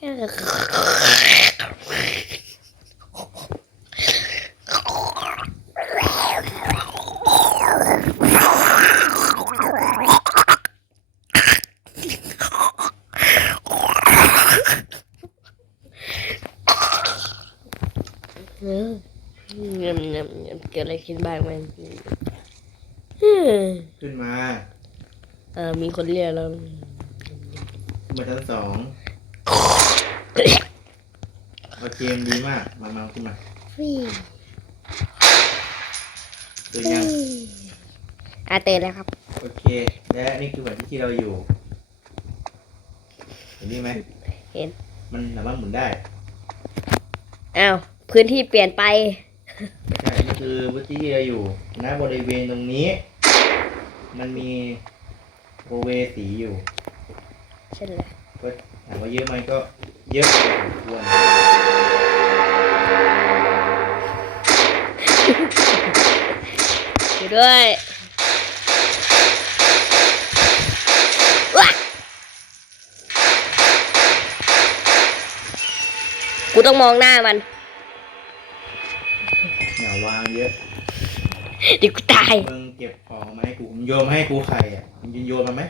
เออเงียบเงียบเงียบเกิดอะไรขึ้นบ้างมันเฮ้ยขึ้นมา เออมีคนเรียกแล้วขึ้นมาชั้นสองโอ เคมดีมาก มามาขึ้นมาฟี่ตื่นยังอาเตือนแล้วครับ โอเค และนี่คือแผนที่ที่เราอยู่ เห็นนี่ไหม เห็น มันสามารถหมุนได้ อ้าว พื้นที่เปลี่ยนไป ไม่ใช่นี่คือพื้นที่ที่เราอยู่ณบริเวณตรงนี้ มันมีโอเวสีอยู่ใช่เลยก็ ถามว่าเยอะไหมก็เยอะพอสมควรอยู่ด้วยว้ากูต้องมองหน้ามัน อย่าวางเยอะเดี๋ยวกูตาย มึงเก็บของมาให้กูมึงโยนมาให้กูใครอะมึงโยนมาไหม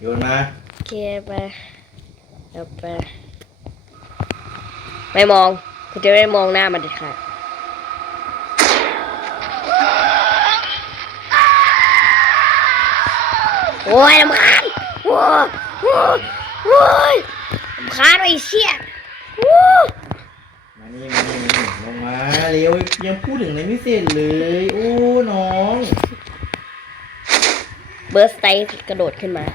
โยนมาโอ เคไปเดี๋ยวไป ไม่มองกูจะไม่มองหน้ามันเด็ดขาดโอ้ยลำคาญโอ้ยโอ้ยโอ้ยลำคาญไอ้เชี่ยโอ้ยมานี่มานี่มานี่ลงมาเร็วยังพูดถึงอะไรไม่เสร็จเลยโอ้น้อง เบิร์สไตล์กระโดดขึ้นมา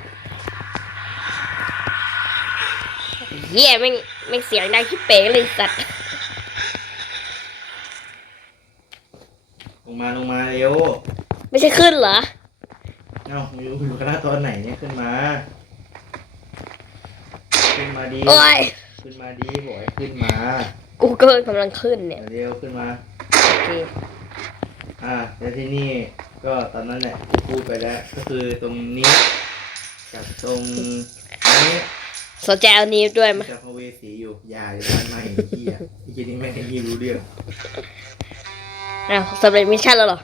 เฮียแม่งแม่งเสียงดังที่เป๋เลยสัตว์ลงมาลงมาเร็วไม่ใช่ขึ้นเหรอ เอ้าไม่รู้อยู่คณะตอนไหนเนี่ยขึ้นมา ขึ้นมาดี โอ้ย ขึ้นมาดีบอกให้ขึ้นมา กูก็กำลังขึ้นเนี่ย เร็วขึ้นมา โอเค อ่าแล้วที่นี่ก็ตอนนั้นแหละกูพูดไปแล้ว ก็คือตรงนี้กับตรงนี้ สนใจเอานี้ด้วยไหมจะพเวสีอยู่อย่าเดี๋ยวบ้านใหม่ไอ้เหี้ยไอ้เหี้ยนี่แม่งไอ้เหี้ยรู้เรื่องอ้าวสำเร็จมิชชั่นแล้วเหรอ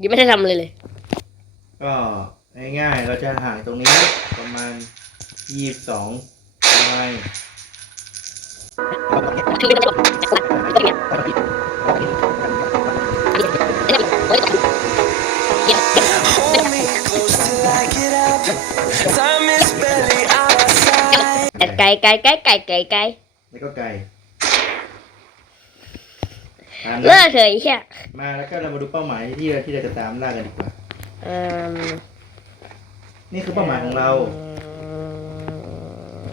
ยังไม่ได้ทำเลยเลย ก็ง่ายๆเราจะห่างตรงนี้ประมาณยี่สิบสองไมล์ Hold me close till I get up. Time ไก่ไก่ไก่ไก่ไก่ไก่แล้วก็ไก่ตามเลินั้นกเถอะไอ้เหี้ยมาแล้วก็เรามาดูเป้าหมายที่เราที่เราจะตามล่ากันดีกว่า เอ่มนี่คือเป้าหมายของเรา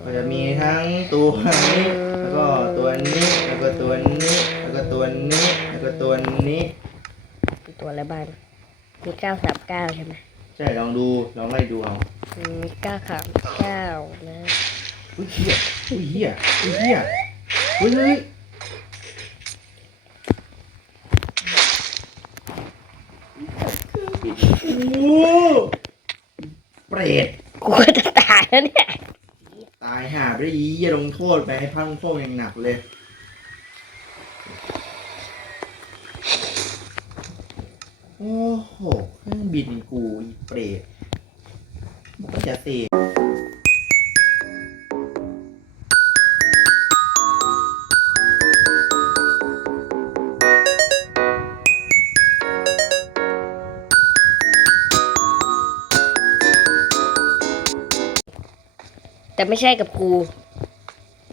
ก็จะมีทั้งตัวนี้ แล้วก็ตัวนี้ แล้วก็ตัวนี้ แล้วก็ตัวนี้ แล้วก็ตัวนี้มีตัวอะไรบ้างมีเก้าสามเก้าใช่ไหมใช่ลองดูลองไล่ดูเอาอืมมีเก้าสามเก้านะ อุ้ยเหี้ยอุ้ยเหี้ยอุ้ยเหี้ยอุ้ยเฮ้ยโอ้เปรตกูก็จะตายแล้วเนี่ย ตายห่าไปได้ยีอย่าลงโทษไปให้พังโทษอย่างหนักเลยโอ้โหเครื่องบินกูอีเปรตบอกว่าจะเสก แต่ไม่ใช่กับกู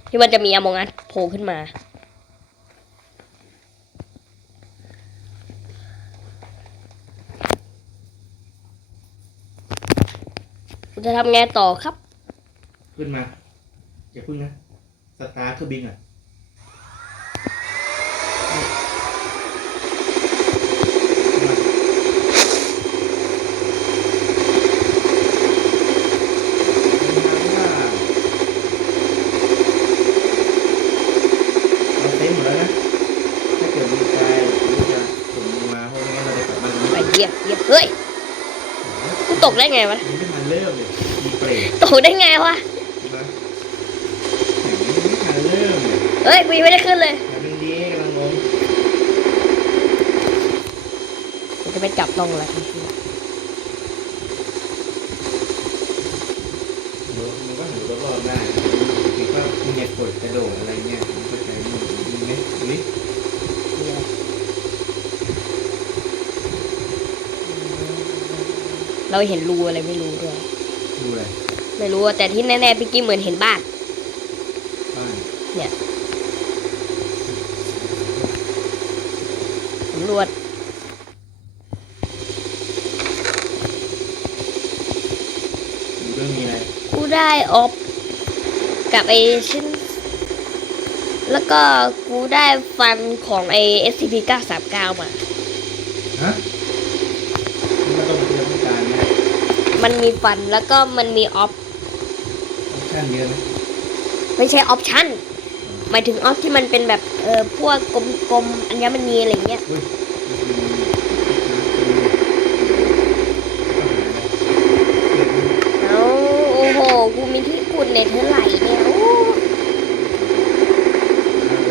ที่มันจะมีอมงัสโผล่ขึ้นมา จะทำไงต่อครับ ขึ้นมา อย่าพึ่งนะ สตาร์ทเครื่องบินอะเราเต็มหมดแล้วนะ ถ้าเกิดมีใจหรือจะส่งมาเพราะไม่งั้นเราจะกลับมาตรงนี้ ไอ้เหี้ยเหี้ยเฮ้ย กูตก ได้ไงวะยังไม่ทันเริ่มเลยมีเปรตตกได้ไงวะนะฮ้ยกูยังไม่ได้ขึ้นเลยอย่าเป็นดีกำลังงงกูจะไปจับตรงอะไรดูมันก็หนูรอบๆได้คิดว่ามึงอย่ากดกระโดดอะไรเงี้ยมันก็ใช้มึงมึงไหมอุ้ย มีอะไร เราเห็นรูอะไรไม่รู้ด้วย ดูอะไรไม่รู้อะแต่ที่แน่ๆพี่กี้เหมือนเห็นบ้าน บ้านเนี่ยสำรวจดูเรื่องมีอะไรกูได้ออฟกับไอชิ้น แล้วก็กูได้ฟันของไอ SCP 939มา ฮะนี่มันต้องเป็นเรื่องการเนี่ย มันมีฟันแล้วก็มันมีออฟออปชั่นเยอะไหมไม่ใช่ออปชั่นหมายถึงออฟที่มันเป็นแบบเออพวกกลมๆอัญมณีอะไรเงี้ยอุ้ยมันคือเอาโอ้โหกูมีที่ขุดเน็ตเท่าไหร่เนี่ยโอ้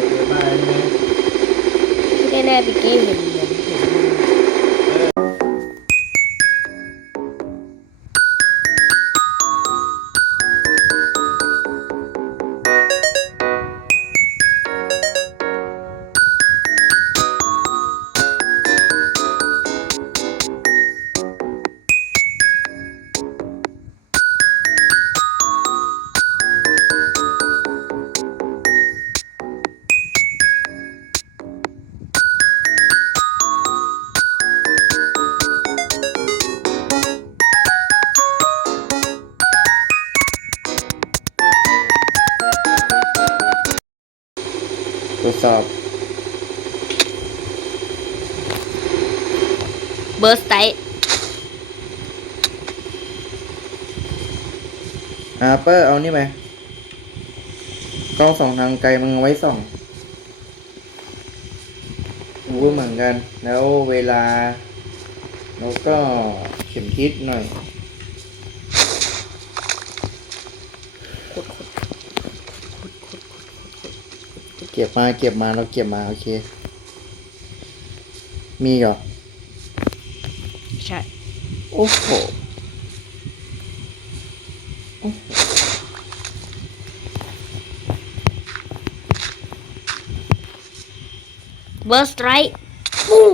เกิดมาอะไรไหมที่แน่ๆพี่กี้เห็น สอบ เบอร์สไตต์อ่าเปอร์เอานี่ไปกล้องส่องทางไกลมึงเอาไว้ส่องรู้เหมือนกัน แล้วเวลา แล้วก็เข็มทิศหน่อย ขุดขุด เก็บมาเก็บมาเราเก็บมาโอเค มีเหรอใช่ โอ้โหเบอร์สไตต์ปู้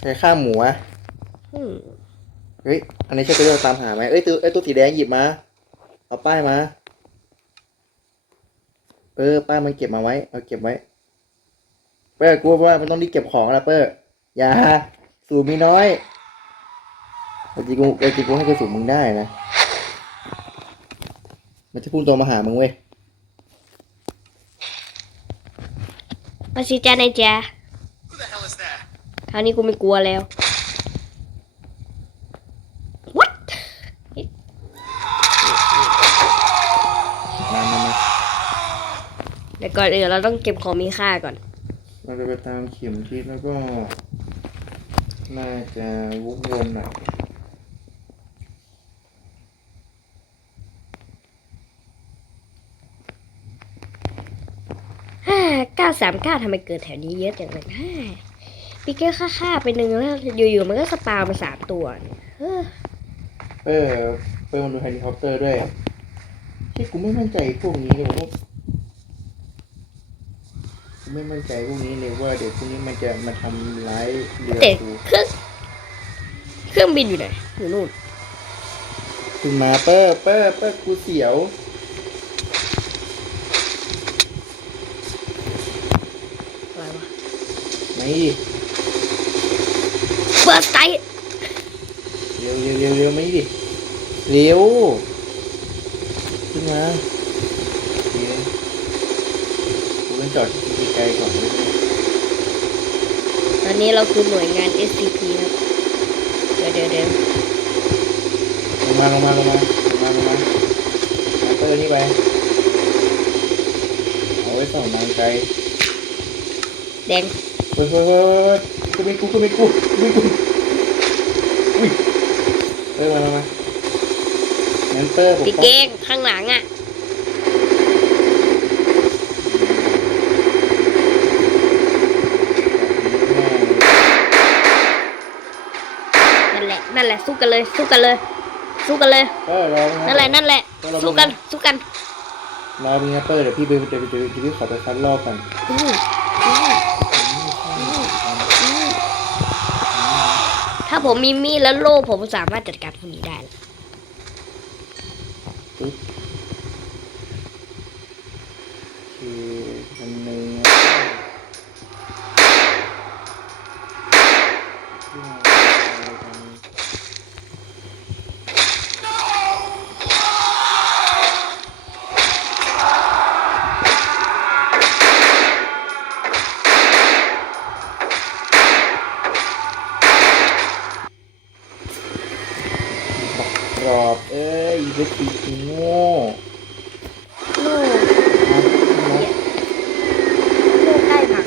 ใครฆ่าหมูอะอืมเฮ้ย อันนี้ใช่ตัวที่เราตามหาไหมเอ้ยตัวเอ้ยตัวสีแดงหยิบมา เอาป้ายมาเออป้ายมันเก็บมาไว้ เอาเก็บไว้ เปอร์กูว่ามันต้องรีบเก็บของแล้วเปอร์อย่าสูบมีน้อยเอาจริงกูเอาจริงกูให้กระสุนมึงได้นะ มันจะพุ่งตัวมาหามึงเว้ยมาสิจ้าในายจ้า Who the hell is that? คราวนี้กูไม่กลัวแล้ว what มามามา แต่ ก่อนอื่นเราต้องเก็บของมีค่าก่อน เราจะไปตามเข็มทิศแล้วก็ น่าจะวุกวนหน่อยห้าเก้าสามเก้าทำไมเกิดแถวนี้เยอะจังเลยห้าปีเกอร์ฆ่าๆไปหนึ่งแล้วอยู่ๆมันก็สปาวมาสามตัวเนี่ยเฮ้อเออเปิดมันดูเฮลิคอปเตอร์ด้วยที่กูไม่มั่นใจพวกนี้เลยว่ากู ไม่มั่นใจพวกนี้เลยว่าเดี๋ยวพวกนี้มันจะมาทำร้ายเรือแต่กูเครื่องเครื่องบินอยู่ไหนอยู่นู่นคุณมาเปอร์เปอร์เปอร์กูเสียว อะไรวะไหนเบอร์สไตต์เร็วเร็วเร็วเร็วไหมดิเร็วขึ้นมาโอเคกูต้อง จอดที่ไกลๆก่อนเลยตอนนี้เราคือหน่วยงาน SCP ครับ เดี๋ยวเดี๋ยวเดี๋ยวลงมาลงมาลงมาลงมาลงมามาเปอร์นี่ไปเอาไว้ส่องทางไกลแดงเฮ้ยเฮ้ยเฮ้ยกูไม่กูกูไม่กูกูไม่กูอุ้ยเฮ้ยมามามางั้นเปอร์ปกพี่ป้อง เก้งข้างหลังอะ นั่นแหละนั่นแหละสู้กันเลย สู้กันเลย สู้กันเลยเปอร์รอนั่นแหละนั่นแหละ สู้กัน สู้กันรอเป็นไงเปอร์เดี๋ยวพี่ไปเดี๋ยวเดี๋ยวเดี๋ยวพี่ขอไปคัดรอบกันอืมอืมอืมถ้าผมมีมีดแล้วโล่ผมสามารถจัดการพวกนี้ได้แล้วปึ๊บคือมันหนึ่ง รอบ เอ้ยเวทีโง่โล่นะโล่ใกล้พัง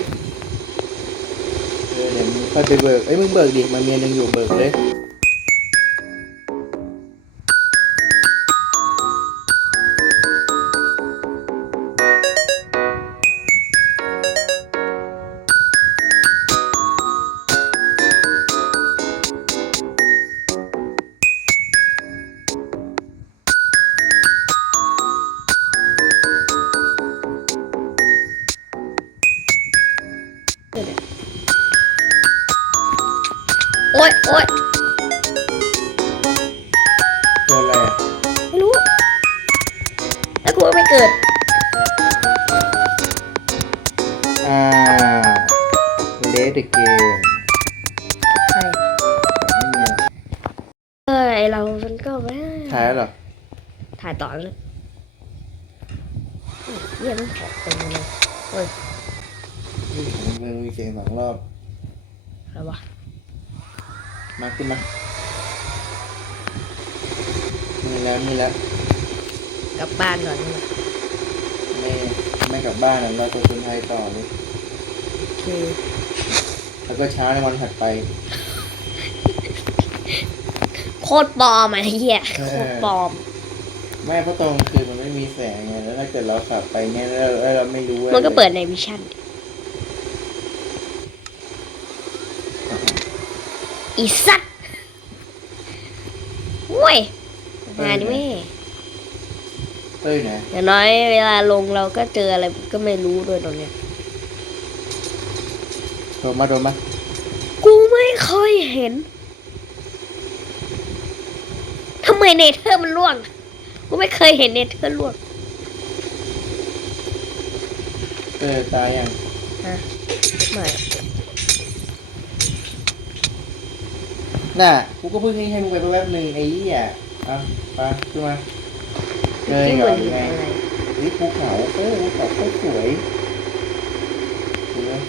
เออเดี๋ยวมึงค่อยไปเบิกเอ้ยมึงเบิกดิมาเมียนยังอยู่เบิกเลย เลดเกมใช่ไม่มีอะไรเอ้ยเรามันก็แม่ถ่ายแล้วเหรอถ่ายต่อเลยเยี่ยมนบอกตรงเลยเฮ้ยนี่ผมมันมีเสียงสองรอบอะไรวะมาขึ้นมามีแล้วมีแล้วกลับบ้านก่อนนะไม่ไม่กลับบ้านนะเราตัวคนไทยต่อเลยโอเค แล้วก็เช้าในวันถัดไป โคตรปลอมอะไอ้เหี้ยเออโคตรปลอม ไม่เพราะตอนกลางคืนมันไม่มีแสงไงแล้วถ้าเกิดเราขับไปเนี่ยแล้วแล้วเราไม่รู้ว่ามันก็เปิดในวิชั่นดิอีสัตว์โว้ยมาดิแม่เต้ยไหน อย่างน้อยเวลาลงเราก็เจออะไรก็ไม่รู้ด้วยตรงเนี้ย โดนมาโดนมากูไม่เคยเห็นทำไมเนเธอร์มันร่วง กูไม่เคยเห็นเนเธอร์ร่วงเออตายยังฮะไม่น่ะกูก็เพิ่งให้มึงไปแป๊บๆหนึ่งไอ้เหี้ยอะไปขึ้นมาเจอที่ก่มัอนนอยู่ไงอะไรนี่ภูเขาเออภูเขาโคตรสวยสวย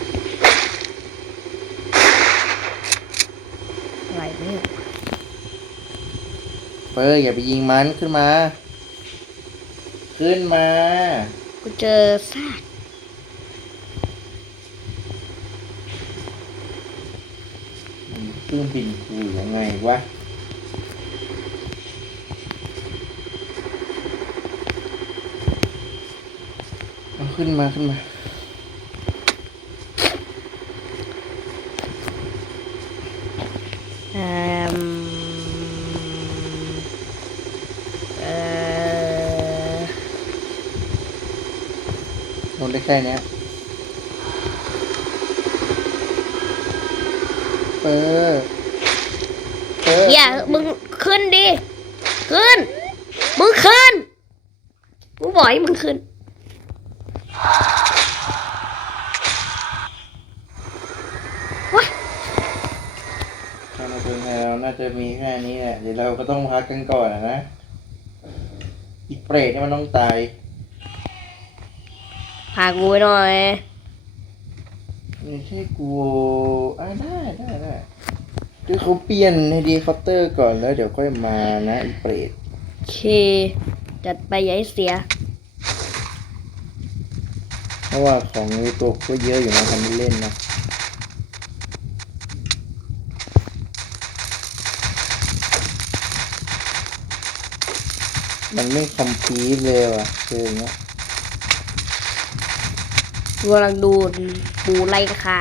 อะไรเนี่ย เป อร์อย่าไปยิงมันขึ้นมา ขึ้นมา กูเจอซากเครื่องบินกูยังไงวะเอาขึ้นมาขึ้นมา เอ่มเอ่อ ลงได้แค่เนี้ยเปอร์เปอร์อย่ามึงขึ้นดิ ขึ้น มึงขึ้นกูบอกให้มึงขึ้นวะถ้ามาเป็นไงเราน่าจะมีแค่นี้แหละเดี๋ยวเราก็ต้องพักกันก่อนอะนะอีกเปรตเนี่ยมันต้องตายพากูไปหน่อยไม่ใช่กูอ่าได้ได้ได้เดี๋ยวเขาเปลี่ยนให้ดีคอปเตอร์ก่อนแล้วเดี๋ยวค่อยมานะอีกเปรตโอเคจัดไปอย่าให้เสีย เพราะว่าของในตัวก็เยอะอยู่นะทำไม่เล่นนะมันไม่คอมพลีทเลยว่ะเจออย่างเงี้ย กูกำลังดูปูไล่ค่ะ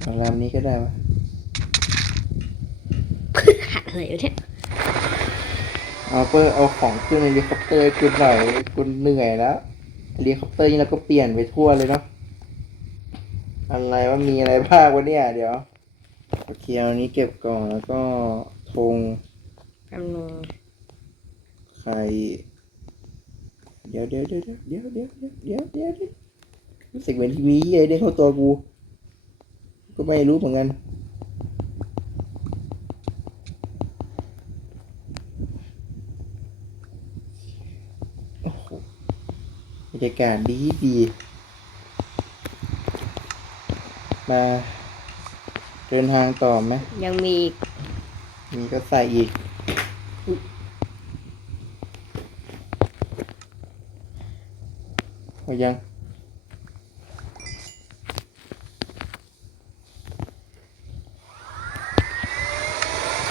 เอาลำนี้ก็ได้วะอะไรวะเนี่ยเอาเปอร์เอาของขึ้นเฮลิคอปเตอร์ให้กูหน่อยกูเหนื่อยแล้วเฮลิคอปเตอร์นี่เราก็เปลี่ยนไปทั่วเลยเนาะอะไรว่ามีอะไรบ้างวะเนี่ย เดี๋ยวโอเคเอาอันนี้เก็บก่อนแล้วก็ธงแป๊บนึงไข่ เดี๋ยวเดี๋ยวเดี๋ยวเดี๋ยวเดี๋ยวเดี๋ยวเดี๋ยวเดี๋ยวรู้สึกเหมือนทีวีไอ้เด้งเข้าตัวกู ก็ไม่รู้เหมือนกันโอ้โหบรรยากาศดีดี มาเดินทางต่อไหมยังมีอีก มีก็ใส่อีก người dân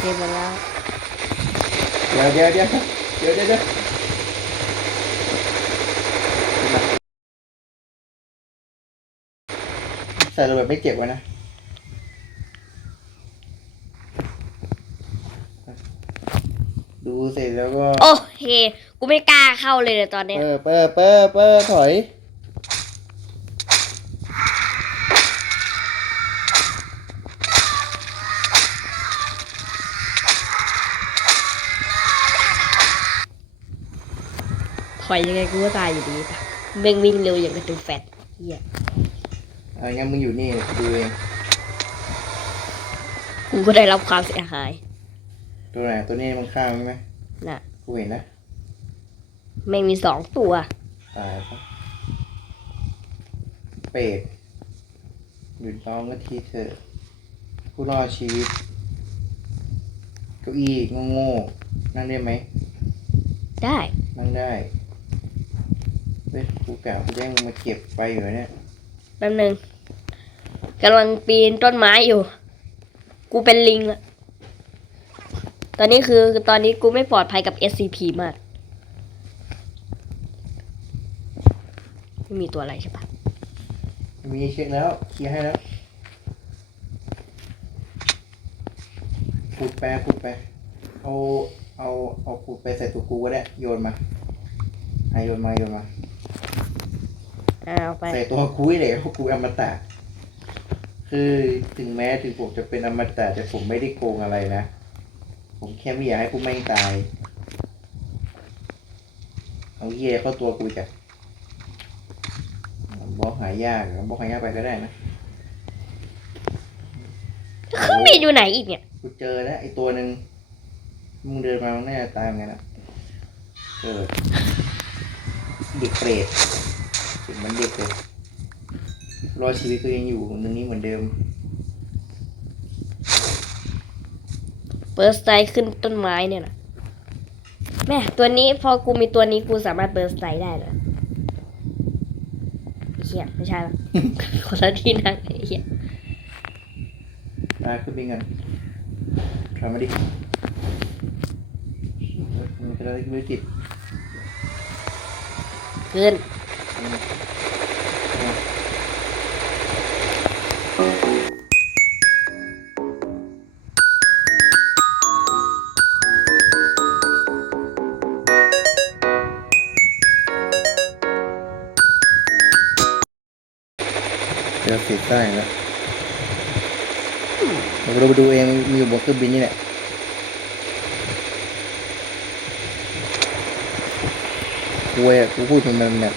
Kìa bà lao Giờ giờ giờ Giờ giờ giờ Xài được mấy triệu rồi nè? Đu xài rồi Ô hề ดี๋ยวเดี๋ยวเดี๋ยวเดี๋ยวใส่ระเบิดไม่เก็บไว้นะดูเสร็จแล้วก็โอเคกูไม่กล้าเข้าเลยเลยตอนเนี้ยเปิดเปิดเปิดเปิดถอย ถอยยังไงกูก็ตายอยู่ดีปะเม่งวิ่งเร็วอย่างกระตูแฟดเฮียเอางั้นมึงอยู่นี่ดูเองกูก็ได้รับความเสียหาย ตัวไหนตัวนี้มันข้ามไหมน่ะ กูเห็นนะ แม่งมีสองตัว ตายปะเป็ดหยุดน้องก็ทีเถอะผู้รอดชีวิต เก้าอี้โง่ๆนั่งได้ไหม ได้ นั่งได้เฮ้ยกูกะกูแย่งมึงมาเก็บไปอยู่เนี่ย แป๊บนึงกำลังปีนต้นไม้อยู่ กูเป็นลิงอะตอนนี้คือตอนนี้กูไม่ปลอดภัยกับ SCP มาก ไม่มีตัวอะไรใช่ปะมีเช็คแล้วเคลียร์ให้แล้วขุดไปขุดไปเอาเอาเอาขุดไปใส่ตัวกูก็ได้โยนมาให้โยนมาโยนมาอ่าเอาไปใส่ตัวกูให้เลยเพราะกูอมตะคือถึงแม้ถึงผมจะเป็นอมตะแต่ผมไม่ได้โกงอะไรนะ ผมแค่ไม่อยากให้กูแม่งตาย เอาเหี้ยเข้าตัวกูจ้ะบล็อก หายากอะบล็อกหายากไปก็ได้นะเครื่องบินอยู่ไหนอีกเนี่ยกูเจอแล้วไอ้ตัวหนึ่งมึงเดินมามึงน่าจะตายเหมือนกันนะเกิดเด็กเปรตเห็นมันเด็กเลยรอดชีวิตก็ยังอยู่ตรงนี้เหมือนเดิมเบิร์สไตขึ้นต้นไม้เนี่ยนะแม่ตัวนี้พอกูมีตัวนี้กูสามารถเบิร์สไตได้เหรอไอ้ เหี้ยไม่ใช่ละ คนละที่นั่งไอ้เหี้ยมาขึ้นบินกันถอยมาดิมันจะได้ไม่ติดขึ้น ใต้แล้วเดี๋ยวเราไปดูเองมีอยู่บนเครื่องบินนี่แหละกูเอะกูพูดถึงมันเนี่ย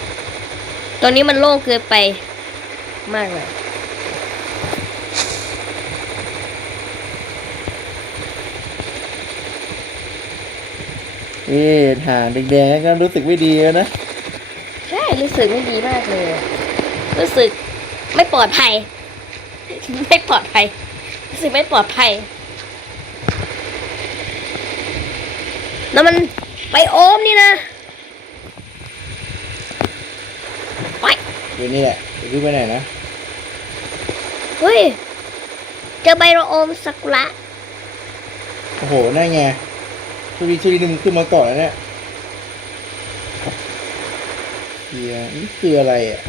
ตัวนี้มันโล่งเกินไป มากเลยเอ๊ะฐานแดงๆก็รู้สึกไม่ดีแล้วนะ ใช่ รู้สึกไม่ดีมากเลย รู้สึกไม่ ปลอดภัย ไม่ปลอดภัยรู้สึกไม่ปลอดภัย แล้วมันไปโอมนี่นะไปอยู่นี่แหละจะรู้ไปไหนนะเฮ้ยเจอไบโรโอมซากุระโอ้โหนั่นไงชูรีชูรีนี่มันขึ้นมาก่อนแล้วเนี่ยเฮียนี่คืออะไรอะ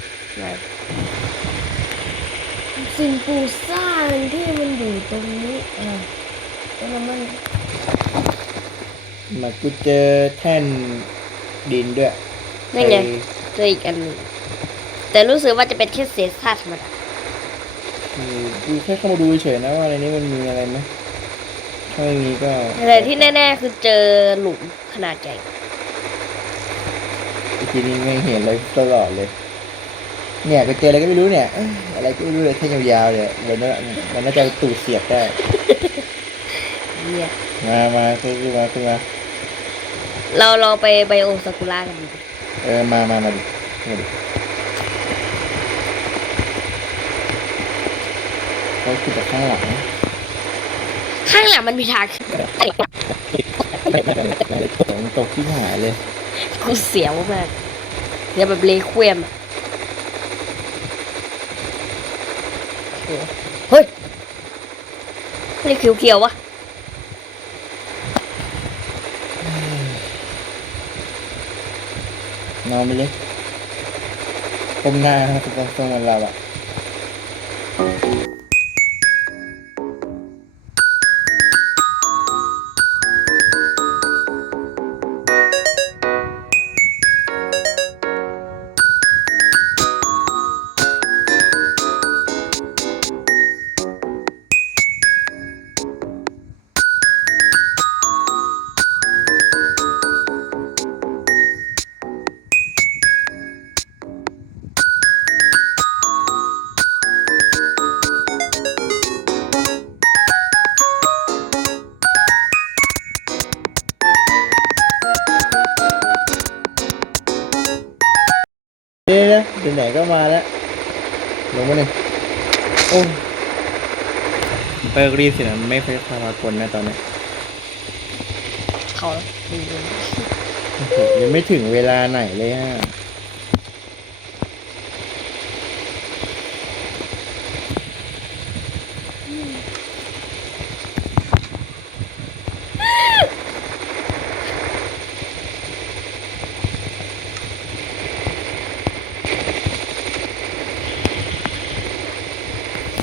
สิ่งปลูกสร้างที่มันอยู่ตรงนี้อ่าแล้วมันมากูเจอแท่นดินด้วยนั่นไงปเจออีกอันหนึ่งแต่รู้สึกว่าจะเป็นแค่เศษซากธรรมดาคือกูแค่เข้ามาดูเฉยๆนะว่าอะไรนี้มันมีอะไรไหมถ้าไม่มีก็แต่ที่แน่ ๆ คือเจอหลุมขนาดใหญ่อีกทีนี้ไม่เห็นเลยตลอดเลย เนี่ยก็เจออะไรก็ไม่รู้เนี่ยเอ้ยอะไรก็ไม่รู้เลยแท่นยาวๆเนี่ยมันน่ามันน่าจะตูดเสียบได้เนี่ยมามาขึ้นมาขึ้นมา เราลองไปไบโอซากุระกันดีเออ มามามาดิมาดิเขาคือจากข้างหลังข้างหลังมันมีทางขึ้นตกตกที่หายเลย กูเสียวมากเดี๋ยวแบบเลควียมอะ เฮ้ยไม่ได้เขียวๆวะนอนไปเลยก้มหน้าสปอนเซอร์เหมือนเราอะ เดี๋ยวนะเดี๋ยวไหนก็มาแล้ว ลงมาหนึ่งโอ้ยเปิกรีบสินะไม่ค่อยพามากลนะตอนนี้เขาดูโอ้โหยังไม่ถึงเวลาไหนเลยฮะ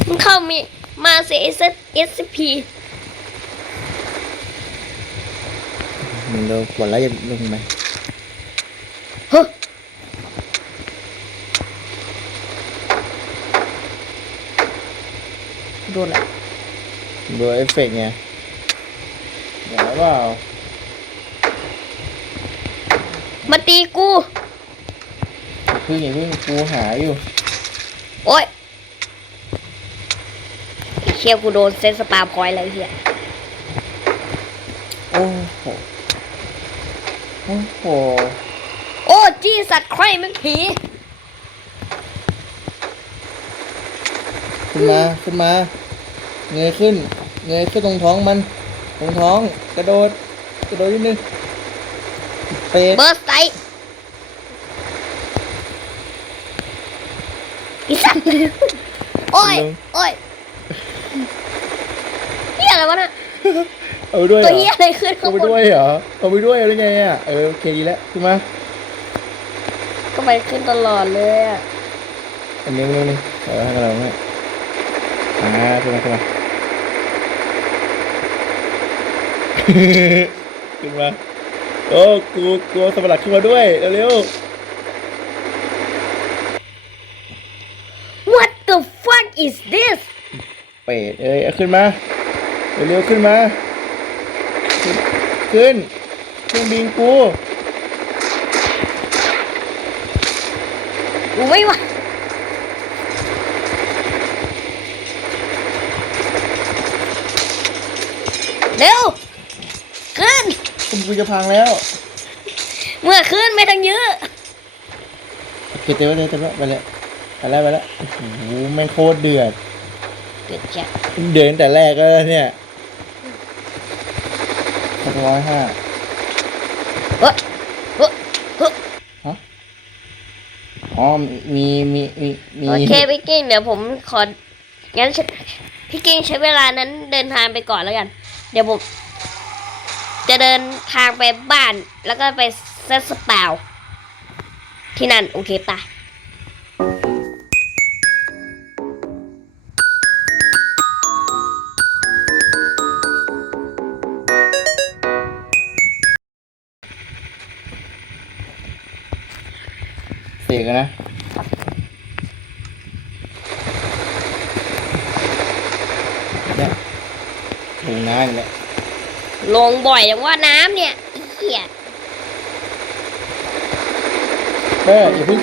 มึงเข้ามีมาเสียเอสเอส พีมึงเรากดแล้วจะลงไหมเฮ้ยโดนละดูเอฟเฟกต์ไงเดี๋ยวเปล่ามาตีกูเพิ่งอย่าเพิ่งกูหาอยู่ โอ๊ยไอ้ เชี่ยกูโดนเซตสปาพอยต์แล้วไอ้เฮียโอ้โห โอ้โห โอ้จี้สัตว์ใครมันผีขึ้นมาขึ้นมา เงยขึ้น เงยขึ้นตรงท้องมัน ตรงท้อง กระโดด กระโดดนิดนึงเปรตเบอร์ไซต์อีสัตว์โอ้ย โอ้ย เฮียอะไรวะน่ะเอาไปด้วยเหตัรวอเฮียอะไรขึ้นข้าเอางไปบนด้วยเหรอเอาไปด้วยอะไรไงอะเออโอเคดีแล้วขึ้นมาก็ไปขึ้นตลอดเลยอะอันนี้นึงนึงเออให้เราให้อ่าขึ้นมาขึ้นมา ขึ้นมาโอ้กูกลัวสมบัติขึ้นมาด้วยเร็ว What the fuck is this ๆ เป็ดเอ้ยเอาขึ้นมาเร็วๆขึ้นมาขึ้นขึ้นเครื่องบินกูกูไม่ไหวเร็ว ขึ้น คุณกูจะพังแล้ว เมื่อขึ้นไม่ต้องยื้อโอเคเต็มแล้วเต็มแล้วไปเลยไปแล้วไปแล้วโอ้โหแม่งโคตรเดือด เกิดจากเดือดตั้งแต่แรกก็แล้วเนี่ยสักร้อยห้าเฮ้ยเฮ้ยเฮ้ยอ๋อมีมีมีมีโอเคพี่กิ้งเดี๋ยวผมของั้นฉันพี่กิ้งใช้เวลานั้นเดินทางไปก่อนแล้วกัน เดี๋ยวผมเดินทางไปบ้านแล้วก็ไปเซตสเปาที่นั่น โอเคปะ นะเนี่ยลงน้ำอีกแล้วลงบ่อยอย่างว่าน้ำเนี่ยไอ้เหี้ยเอออย่าเพิ่ง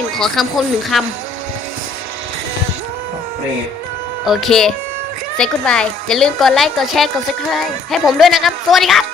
งขอคำคมหนึ่งคเปรตำโอเค say goodbye อย่าลืมกดไลค์ กดแชร์ กด subscribe ให้ผมด้วยนะครับ สวัสดีครับไป